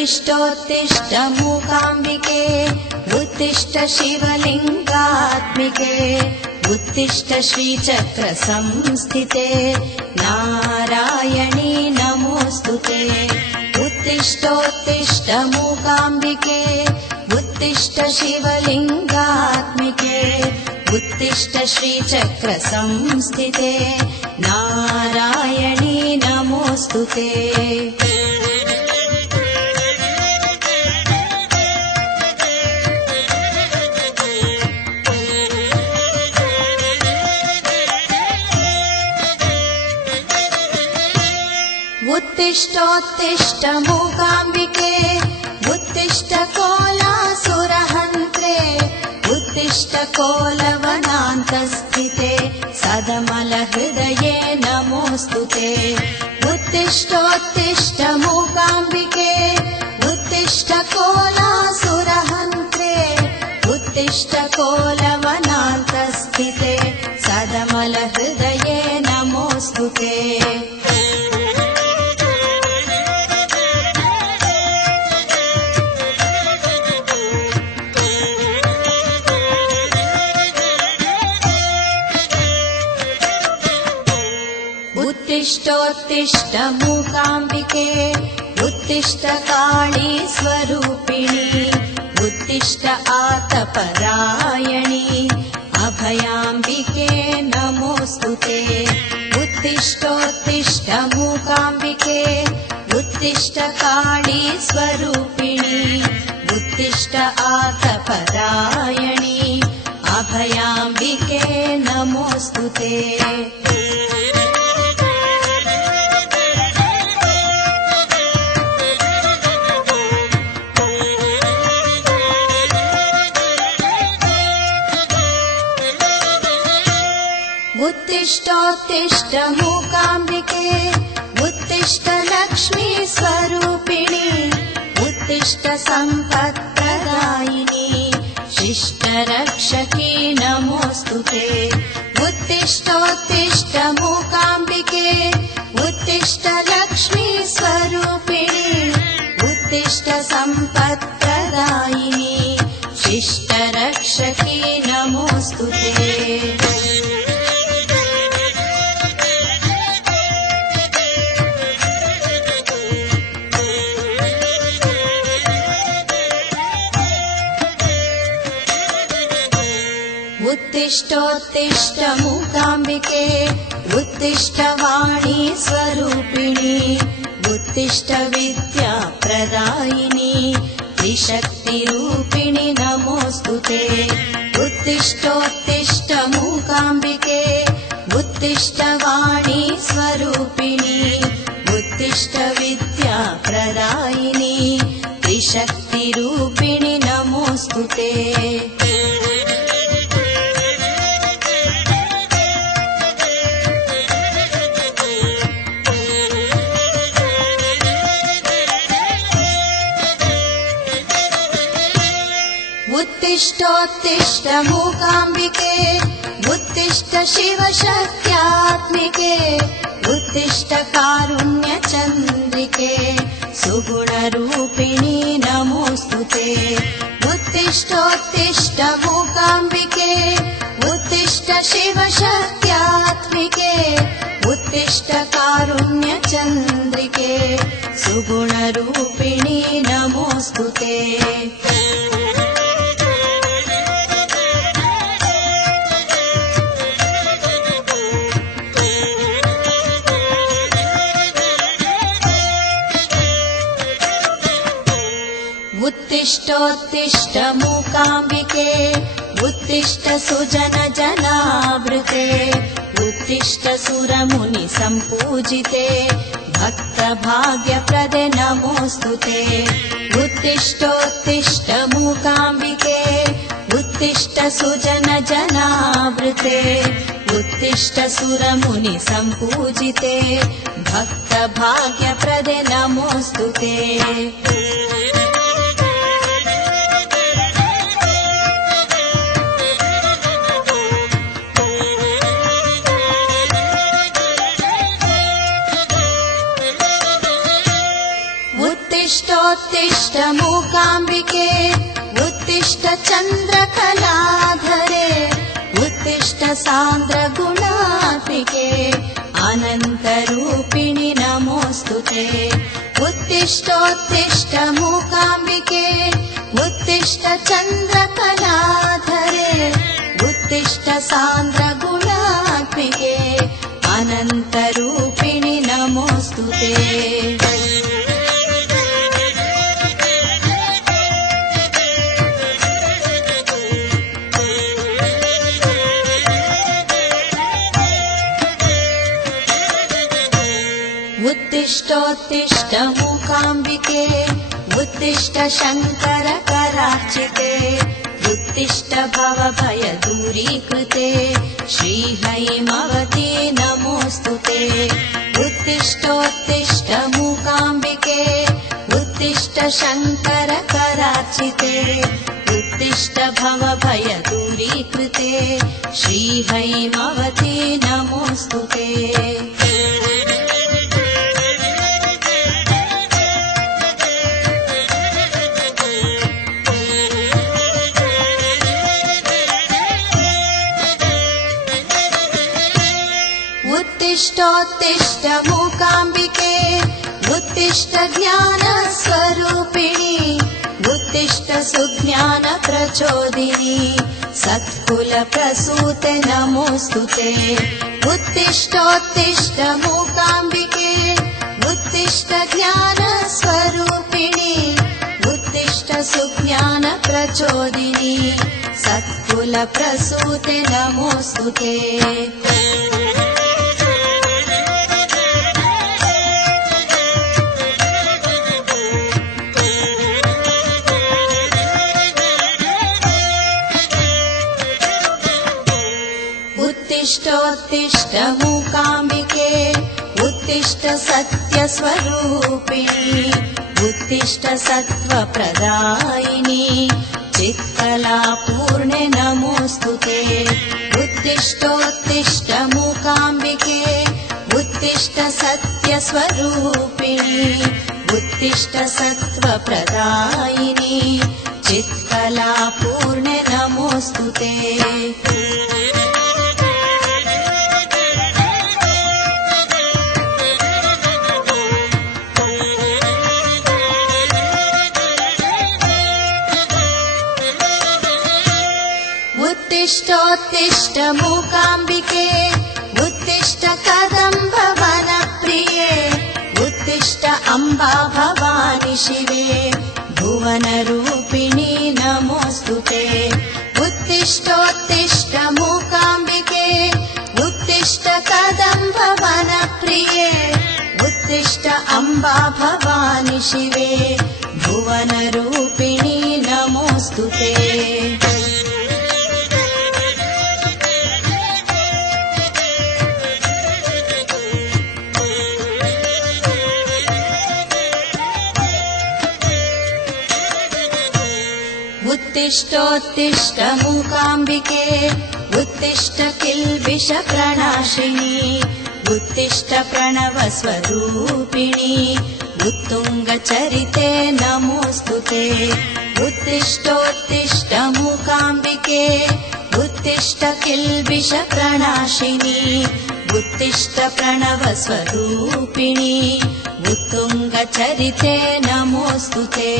उत्तिष्ठोत्तिष्ठ मूकाम्बिके उत्तिष्ठ शिवलिङ्गात्मिके उत्तिष्ठ श्रीचक्र संस्थिते नारायणी नमोऽस्तुते। उत्तिष्ठोत्तिष्ठ मूकाम्बिके उत्तिष्ठ शिवलिङ्गात्मिके उत्तिष्ठ श्रीचक्र संस्थिते नारायणी नमोऽस्तुते। उत्तिष्ठोत्तिष्ठ मूकाम्बिके उत्तिष्ठ कोलासुरहन्त्रे उत्तिष्ठ कोलवनान्तस्थिते सदमलहृदये नमोऽस्तुते। उत्तिष्ठोत्तिष्ठ मूकाम्बिके उत्तिष्ठ कोलासुरहन्त्रे उत्तिष्ठ कोलवनान्तस्थिते सदमलहृदये नमोऽस्तुते। उत्तिष्ठोत्तिष्ठ मूकाम्बिके उत्तिष्ठ काली स्वरूपिणी उत्तिष्ठ आतपरायणी अभयाम्बिके नमोऽस्तुते। उत्तिष्ठोत्तिष्ठ मूकाम्बिके उत्तिष्ठ काली स्वरूपिणी उत्तिष्ठ आतपरायणी अभयाम्बिके नमोऽस्तुते। उत्तिष्ठोत्तिष्ठ मूकाम्बिके उत्तिष्ठ लक्ष्मी स्वरूपिणी उत्तिष्ठ सम्पत्प्रदायिनी शिष्टरक्षकी नमोऽस्तुते। उत्तिष्ठोत्तिष्ठ मूकाम्बिके उत्तिष्ठ लक्ष्मी स्वरूपिणी उत्तिष्ठ सम्पत्प्रदायिनी शिष्टरक्षकी नमोऽस्तुते। उत्तिष्ठोत्तिष्ठ मूकाम्बिके उत्तिष्ठ वाणी स्वरूपिणी उत्तिष्ठ विद्या प्रदायिनी त्रिशक्तिरूपिणी नमोऽस्तुते। उत्तिष्ठोत्तिष्ठ मूकाम्बिके उत्तिष्ठ वाणी स्वरूपिणी उत्तिष्ठ विद्या प्रदायिनी त्रिशक्तिरूपिणी नमोऽस्तुते। उत्तिष्ठोत्तिष्ठ मूकाम्बिके उत्तिष्ठ शिवशक्त्यात्मिके उत्तिष्ठ कारुण्यचन्द्रिके सुगुणरूपिणी नमोऽस्तुते। उत्तिष्ठोत्तिष्ठ मूकाम्बिके उत्तिष्ठ शिवशक्त्यात्मिके उत्तिष्ठ कारुण्यचन्द्रिके सुगुणरूपिणी नमोऽस्तुते। उत्तिष्ठोत्तिष्ठ मूकाम्बिके उत्तिष्ठ सुजनजनावृते उत्तिष्ठ सुरमुनि सम्पूजिते भक्तभाग्यप्रदे नमोऽस्तुते। उत्तिष्ठोत्तिष्ठ मूकाम्बिके उत्तिष्ठ सुजनजनावृते उत्तिष्ठ सुरमुनि सम्पूजिते भक्तभाग्यप्रदे नमोऽस्तुते। उत्तिष्ठोत्तिष्ठ मूकाम्बिके उत्तिष्ठ चन्द्रकलाधरे उत्तिष्ठ सान्द्रगुणात्मिके अनन्तरूपिणि नमोऽस्तुते उत्तिष्ठोत्तिष्ठ मूकाम्बिके उत्तिष्ठ चन्द्रकलाधरे उत्तिष्ठ सान्द्रगुणात्मिके अनन्तरूपिणि नमोऽस्तुते उत्तिष्ठोत्तिष्ठ मूकाम्बिके उत्तिष्ठ शङ्करकरार्चिते उत्तिष्ठ भवभयदूरीकृते श्रीहैमवती नमोऽस्तुते उत्तिष्ठोत्तिष्ठ मूकाम्बिके उत्तिष्ठ शङ्करकरार्चिते उत्तिष्ठ भवभयदूरीकृते श्रीहैमवती नमोऽस्तुते उत्तिष्ठोत्तिष्ठ मूकाम्बिके उत्तिष्ठ ज्ञानस्वरूपिणि उत्तिष्ठ सुज्ञानप्रचोदिनि सत्कुलप्रसूते नमोऽस्तुते उत्तिष्ठोत्तिष्ठ मूकाम्बिके उत्तिष्ठ ज्ञानस्वरूपिणि उत्तिष्ठ सुज्ञानप्रचोदिनि सत्कुलप्रसूते नमोऽस्तुते उत्तिष्ठोत्तिष्ठ मूकाम्बिके उत्तिष्ठ सत्यस्वरूपिणि उत्तिष्ठ सत्त्वप्रदायिनि चित्कलापूर्णे नमोऽस्तुते उत्तिष्ठोत्तिष्ठ मूकाम्बिके उत्तिष्ठ सत्यस्वरूपिणि उत्तिष्ठ सत्त्वप्रदायिनि चित्कलापूर्णे नमोऽस्तुते उत्तिष्ठोत्तिष्ठ मूकाम्बिके उत्तिष्ठ कदम्बवनप्रिये उत्तिष्ठ अम्बा भवानि शिवे भुवनरूपिणि नमोऽस्तुते उत्तिष्ठोत्तिष्ठ मूकाम्बिके उत्तिष्ठ कदम्बवनप्रिये उत्तिष्ठ अम्बा भवानि शिवे भुवनरूपिणि नमोऽस्तुते उत्तिष्ठोत्तिष्ठ मूकाम्बिके उत्तिष्ठ किल्बिषप्रणाशिनि उत्तिष्ठ प्रणवस्वरूपिणि उत्तुङ्गचरिते नमोऽस्तुते उत्तिष्ठोत्तिष्ठ मूकाम्बिके उत्तिष्ठ किल्बिषप्रणाशिनि उत्तिष्ठ प्रणवस्वरूपिणि उत्तुङ्गचरिते नमोऽस्तुते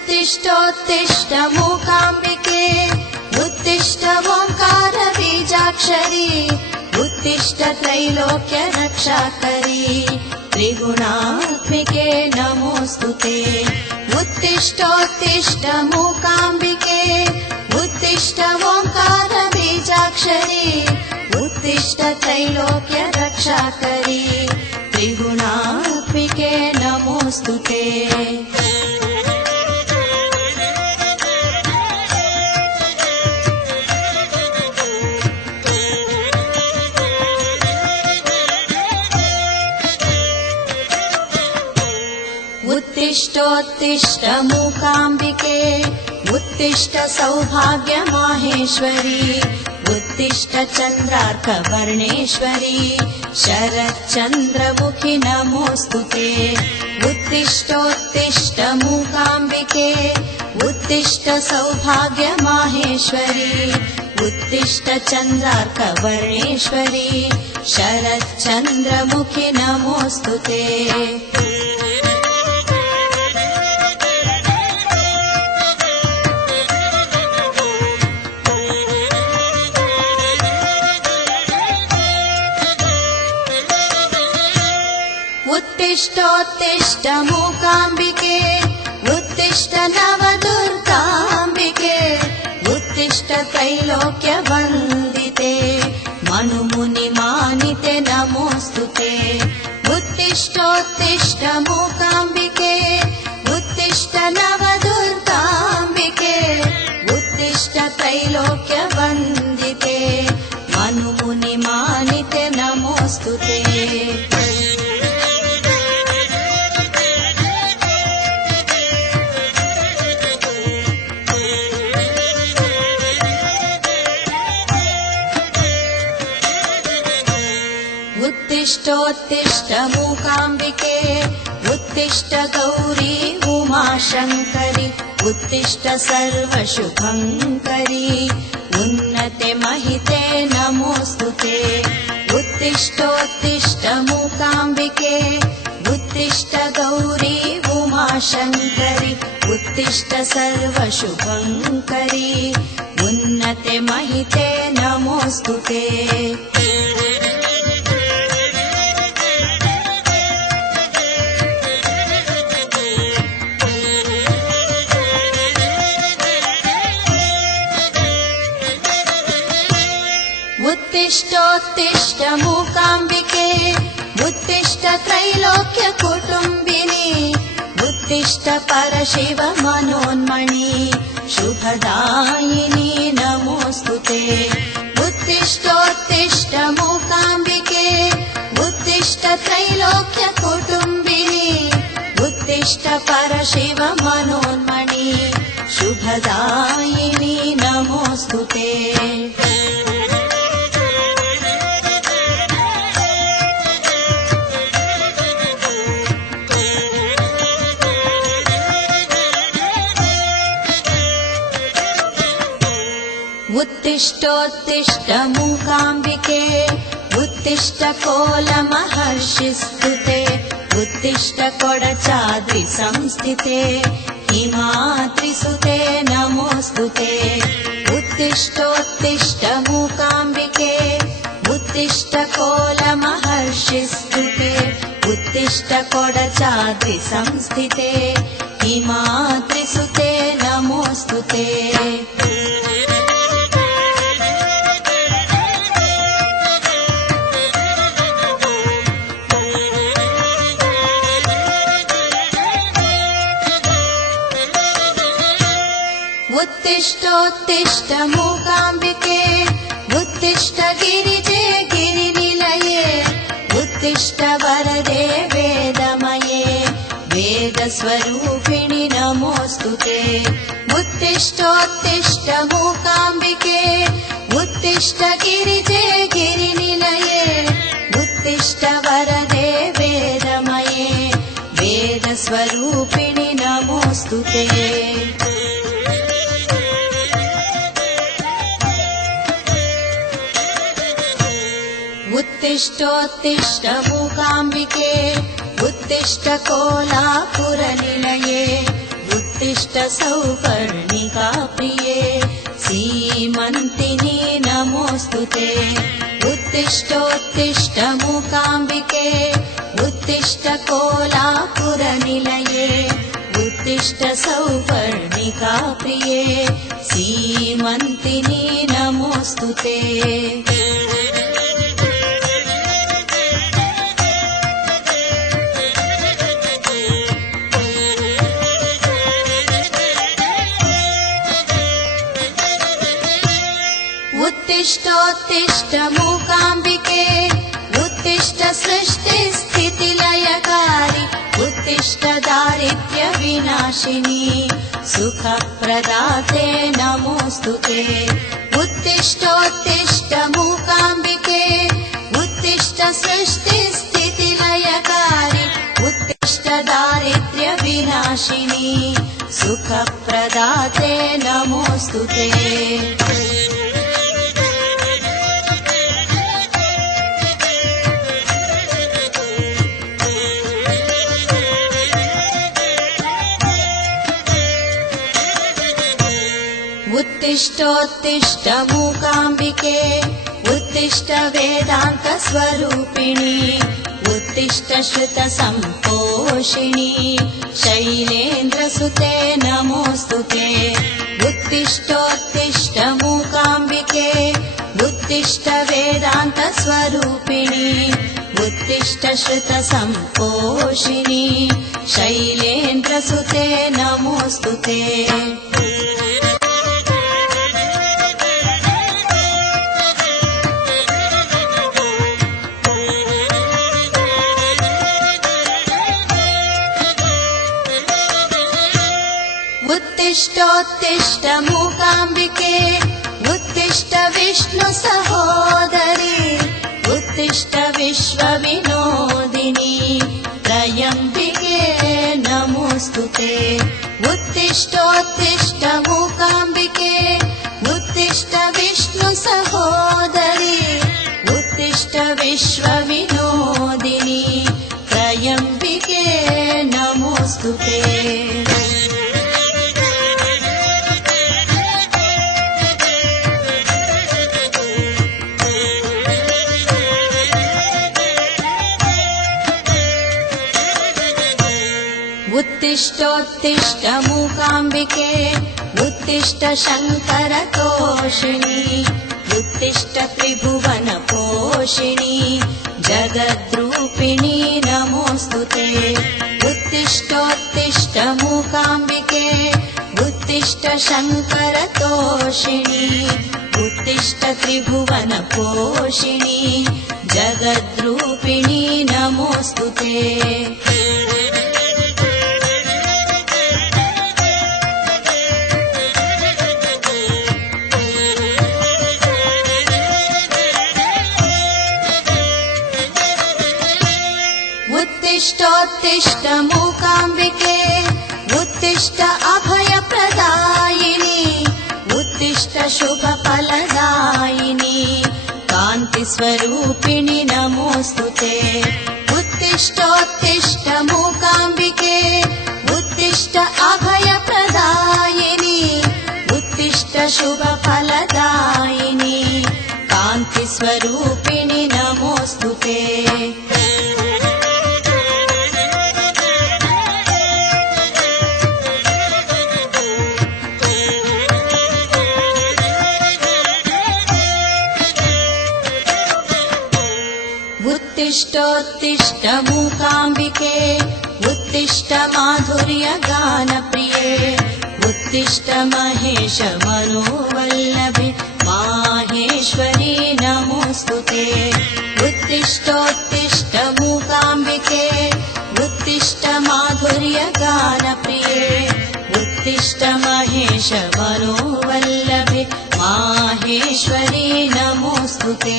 उत्तिष्ठोत्तिष्ठ मूकाम्बिके उत्तिष्ठ ओंकार बीजाक्षरी उत्तिष्ठ त्रैलोक्य रक्षाकरी त्रिगुणात्मिके नमोऽस्तुते उत्तिष्ठोत्तिष्ठ मूकाम्बिके उत्तिष्ठ ओंकार बीजाक्षरी उत्तिष्ठ त्रैलोक्य रक्षाकरी त्रिगुणात्मिके नमोऽस्तुते उत्तिष्ठोत्तिष्ठ उत्तिष्ठोत्तिष्ठ मूकाम्बिके उत्तिष्ठ सौभाग्यमाहेश्वरी उत्तिष्ठ चन्द्रार्कवर्णेश्वरी शरच्चन्द्रमुखि नमोऽस्तुते उत्तिष्ठोत्तिष्ठ मूकाम्बिके उत्तिष्ठ सौभाग्यमाहेश्वरी उत्तिष्ठ चन्द्रार्कवर्णेश्वरी शरच्चन्द्रमुखि नमोऽस्तुते उत्तिष्ठोत्तिष्ठ मूकाम्बिके उत्तिष्ठ नवदुर्गाम्बिके उत्तिष्ठ त्रैलोक्यवन्दिते मनुमुनिमानिते नमोऽस्तुते उत्तिष्ठोत्तिष्ठ मूकाम्बिके उत्तिष्ठ नवदुर्गाम्बिके उत्तिष्ठ त्रैलोक्यवन्दिते मनुमुनिमानिते नमोऽस्तुते उत्तिष्ठोत्तिष्ठ मूकाम्बिके उत्तिष्ठ गौरी उमाशङ्करि उत्तिष्ठ सर्वशुभङ्करि उन्नते महिते नमोऽस्तुते उत्तिष्ठोत्तिष्ठ मूकाम्बिके उत्तिष्ठ गौरी उमाशङ्करि उत्तिष्ठ सर्वशुभङ्करि उन्नते महिते नमोऽस्तुते उत्तिष्ठोत्तिष्ठ मूकाम्बिके उत्तिष्ठ त्रैलोक्यकुटुम्बिनी उत्तिष्ठ परशिव मनोन्मणि शुभदायिनी नमोऽस्तुते उत्तिष्ठोत्तिष्ठ मूकाम्बिके उत्तिष्ठ त्रैलोक्यकुटुम्बिनी उत्तिष्ठ परशिव मनोन्मणि शुभदायिनी नमोऽस्तुते उत्तिष्ठोत्तिष्ठ मूकाम्बिके उत्तिष्ठ कोलमहर्षिस्तुते उत्तिष्ठ कोडचाद्रि संस्थिते हिमाद्रिसुते नमोऽस्तुते उत्तिष्ठोत्तिष्ठ मूकाम्बिके उत्तिष्ठ कोलमहर्षिस्तुते उत्तिष्ठ कोडचाद्रि संस्थिते हिमाद्रिसुते नमोऽस्तुते उत्तिष्ठोत्तिष्ठ मूकाम्बिके उत्तिष्ठ गिरिजे गिरिनिलये उत्तिष्ठ वरदे वेदमये वेदस्वरूपिणि नमोऽस्तुते उत्तिष्ठोत्तिष्ठ मूकाम्बिके उत्तिष्ठ गिरिजे गिरिनिलये उत्तिष्ठ वरदे वेदमये वेदस्वरूपिणि नमोऽस्तुते उत्तिष्ठोत्तिष्ठ मूकाम्बिके उत्तिष्ठ कोलापुरनिलये उत्तिष्ठ सौपर्णिका प्रिये सीमन्तिनी नमोऽस्तुते उत्तिष्ठोत्तिष्ठ मूकाम्बिके उत्तिष्ठ कोलापुरनिलये उत्तिष्ठ सौपर्णिका प्रिये सीमन्तिनी नमोऽस्तुते उत्तिष्ठोत्तिष्ठ मूकाम्बिके उत्तिष्ठ सृष्टिस्थितिलयकारि उत्तिष्ठ दारिद्र्य विना विनाशिनी सुखप्रदाते नमोऽस्तुते उत्तिष्ठोत्तिष्ठ मूकाम्बिके उत्तिष्ठ सृष्टिस्थितिलयकारि उत्तिष्ठ दारिद्र्य विनाशिनी सुखप्रदाते नमोऽस्तुते उत्तिष्ठोत्तिष्ठ मूकाम्बिके उत्तिष्ठ वेदान्त स्वरूपिणी उत्तिष्ठ श्रुत सम्पोषिणी शैलेन्द्रसुते नमोऽस्तुते उत्तिष्ठोत्तिष्ठ मूकाम्बिके उत्तिष्ठ वेदान्त स्वरूपिणी उत्तिष्ठ श्रुत सम्पोषिणी शैलेन्द्रसुते नमोऽस्तुते उत्तिष्ठोत्तिष्ठ मूकाम्बिके उत्तिष्ठ विष्णु सहोदरी उत्तिष्ठ विश्वविनोदिनी त्रयम्बिके नमोऽस्तुते उत्तिष्ठोत्तिष्ठ मूकाम्बिके उत्तिष्ठ विष्णु सहोदरी उत्तिष्ठ विश्वविनोदिनी त्रयम्बिके नमोऽस्तुते उत्तिष्ठोत्तिष्ठ मूकाम्बिके उत्तिष्ठ शङ्करतोषिणी उत्तिष्ठ त्रिभुवनपोषिणी जगद्रूपिणी नमोऽस्तुते उत्तिष्ठोत्तिष्ठ मूकाम्बिके उत्तिष्ठ शङ्करतोषिणी उत्तिष्ठ त्रिभुवनपोषिणी जगद्रूपिणी नमोऽस्तुते उत्तिष्ठोत्तिष्ठ मूकाम्बिके उत्तिष्ठ अभयप्रदायिनी उत्तिष्ठ शुभफलदायिनी कान्तिस्वरूपिणि नमोऽस्तुते उत्तिष्ठोत्तिष्ठ मूकाम्बिके उत्तिष्ठ अभयप्रदायिनी उत्तिष्ठ शुभफलदायिनी कान्तिस्वरूपिणि नमोऽस्तुते उत्तिष्ठोत्तिष्ठ मूकाम्बिके उत्तिष्ठ माधुर्यगानप्रिये उत्तिष्ठ महेश मनोवल्लभे माहेश्वरी नमोऽस्तुते उत्तिष्ठोत्तिष्ठ मूकाम्बिके उत्तिष्ठ माधुर्यगानप्रिये उत्तिष्ठ महेश मनोवल्लभे माहेश्वरी नमोऽस्तुते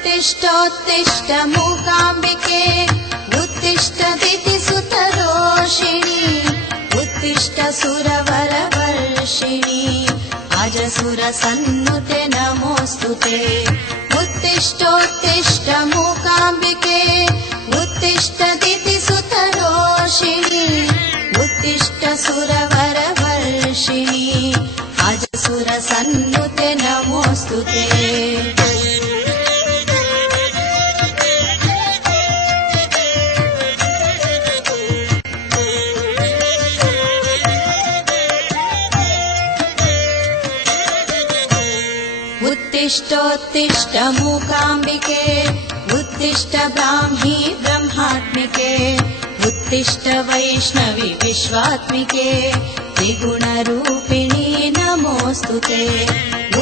उत्तिष्ठोत्तिष्ठ मूकाम्बिके उत्तिष्ठ दितिसुतरोषिणी उत्तिष्ठ सुरवरवर्षिणी अजसुरसन्नुते नमोऽस्तुते उत्तिष्ठोत्तिष्ठ मूकाम्बिके उत्तिष्ठ दितिसुतरोषिणी उत्तिष्ठ सुरवरवर्षिणी अजसुरसन्नुते नमोऽस्तुते उत्तिष्ठोत्तिष्ठ मूकाम्बिके उत्तिष्ठ ब्राह्मी ब्रह्मात्मिके उत्तिष्ठ वैष्णवी विश्वात्मिके त्रिगुणरूपिणी नमोऽस्तुते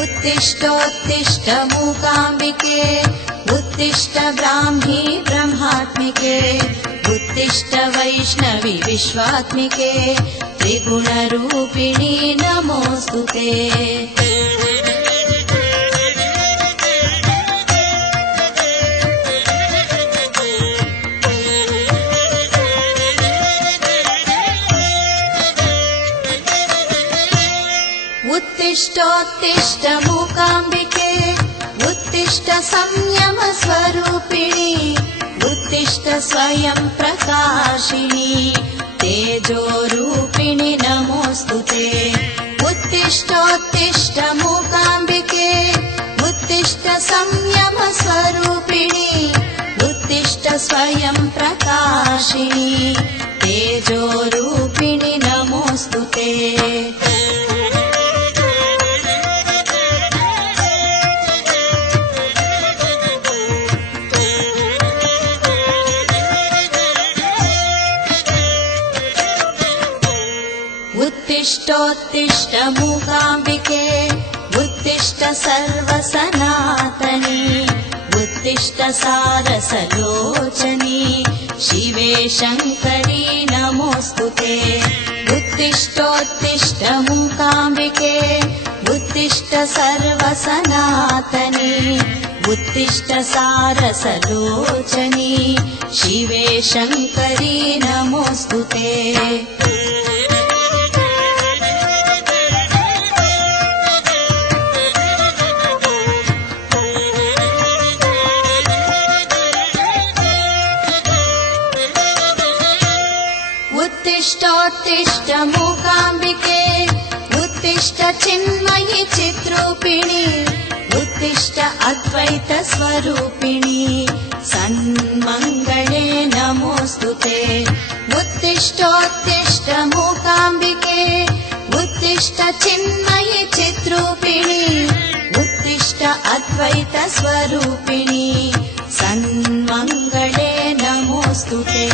उत्तिष्ठोत्तिष्ठ मूकाम्बिके उत्तिष्ठ ब्राह्मी ब्रह्मात्मिके उत्तिष्ठ वैष्णवी विश्वात्मिके त्रिगुणरूपिणी नमोऽस्तुते उत्तिष्ठोत्तिष्ठ मूकाम्बिके उत्तिष्ठ संयम स्वरूपिणी उत्तिष्ठ स्वयं प्रकाशिनी तेजोरूपिणी नमोऽस्तुते उत्तिष्ठोत्तिष्ठ मूकाम्बिके उत्तिष्ठ संयम स्वरूपिणी उत्तिष्ठ स्वयं प्रकाशिनी तेजोरूपिणी नमोऽस्तुते उत्तिष्ठोत्तिष्ठ मूकाम्बिके उत्तिष्ठ सर्वसनातनी उत्तिष्ठ सारसलोचनी शिवे शङ्करी नमोऽस्तुते उत्तिष्ठोत्तिष्ठ मूकाम्बिके उत्तिष्ठ सर्वसनातनी उत्तिष्ठ सारसलोचनी शिवे शङ्करी नमोऽस्तुते उत्तिष्ठोत्तिष्ठ मूकाम्बिके उत्तिष्ठ चिन्मयि चिद्रूपिणी उत्तिष्ठ अद्वैत स्वरूपिणी सन्मङ्गले नमोऽस्तुते उत्तिष्ठोत्तिष्ठ मूकाम्बिके उत्तिष्ठ चिन्मयि चिद्रूपिणी उत्तिष्ठ अद्वैत स्वरूपिणी सन्मङ्गले नमोऽस्तुते